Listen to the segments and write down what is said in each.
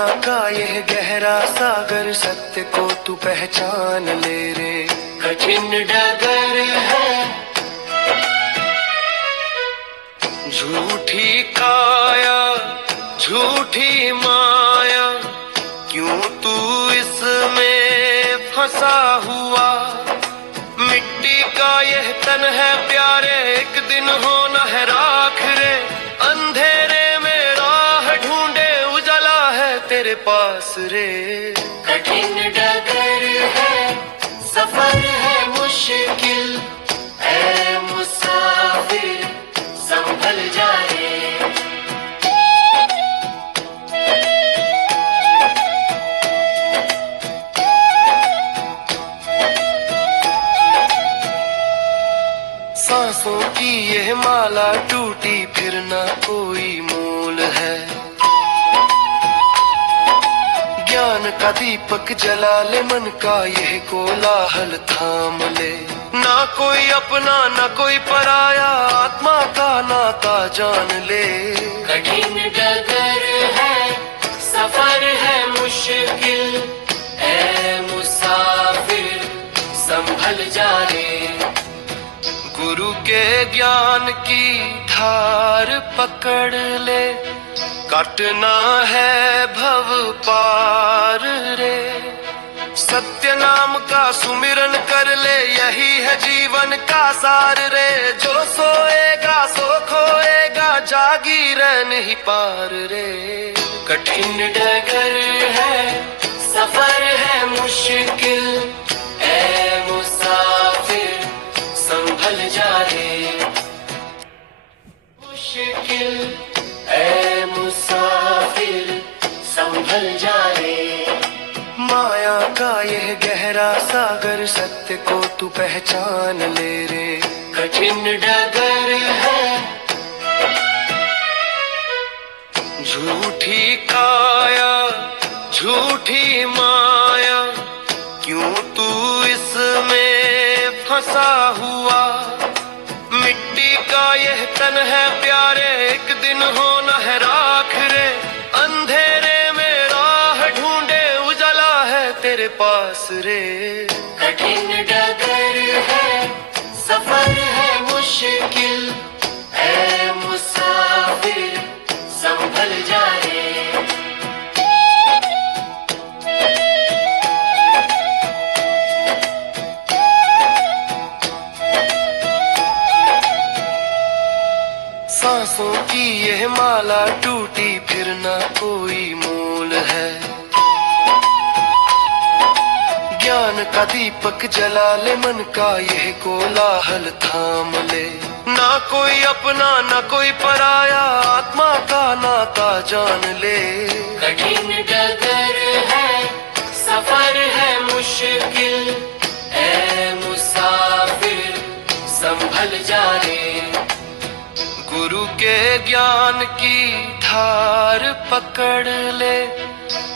माया का यह गहरा सागर सत्य को तू पहचान ले रे। कठिन डगर है झूठी काया झूठी माया, क्यों तू इसमें फंसा हुआ। मिट्टी का यह तन है प्यारे, एक दिन होना है राख रे। अंधेरे में राह ढूंढे उजाला है तेरे पास रे। कठिन डगर है सफर है मुश्किल, ऐ मुसाफिर संभल जा रे। सांसों की यह माला टूटी फिर ना कोई मोल है। ज्ञान का दीपक जला ले, मन का यह कोलाहल थाम ले। ना कोई अपना ना कोई पराया, आत्मा का नाता जान ले। कठिन डगर है सफर है मुश्किल, ऐ मुसाफिर संभल जा रे। गुरु के ज्ञान की धार पकड़ ले, काटना है भव पार रे। सत्य नाम का सुमिरन कर ले, यही है जीवन का सार रे। जो सोएगा सो खोएगा, जागीर नहीं पार रे। कठिन डगर है सफर है मुश्किल, ऐ मुसाफिर संभल जा रे। मुश्किल ऐ मुसाफिर संभल जा रे। माया का यह गहरा सागर सत्य को तू पहचान ले रे। कठिन डगर है झूठी काया झूठी माया, क्यों तू इसमें फंसा हुआ। मिट्टी का यह तन है प्यारे, एक दिन होना है राख रे। अंधेरे में राह ढूंढे उजाला है तेरे पास रे। कठिन डगर है सफर है मुश्किल, ऐ मुसाफिर संभल जा रे। सांसों की यह माला टूटी फिर ना कोई मोल है। ज्ञान का दीपक जला ले, मन का यह कोलाहल थाम ले। ना कोई अपना ना कोई पराया, आत्मा का नाता जान ले। कठिन डगर है सफर है मुश्किल, ऐ मुसाफिर संभल जा रे। गुरु के ज्ञान की धार पकड़ ले,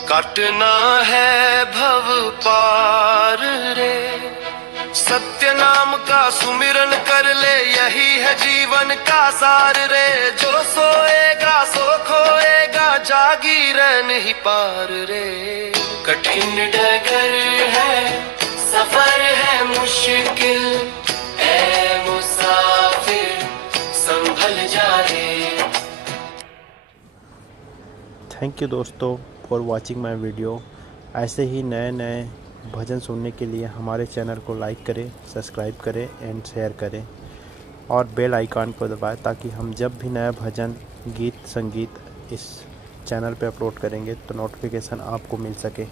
काटना है भव पार रे। सत्य नाम का सुमिरन कर ले, यही है जीवन का सार रे। जो सोएगा सो खोएगा, जागीर नहीं पार रे। कठिन डगर है सफर है मुश्किल, ऐ मुसाफिर संभल जा रे। थैंक यू दोस्तों फॉर वॉचिंग माई वीडियो। ऐसे ही नए नए भजन सुनने के लिए हमारे चैनल को लाइक करें, सब्सक्राइब करें एंड शेयर करें और बेल आइकॉन को दबाएं, ताकि हम जब भी नया भजन गीत संगीत इस चैनल पे अपलोड करेंगे तो नोटिफिकेशन आपको मिल सके।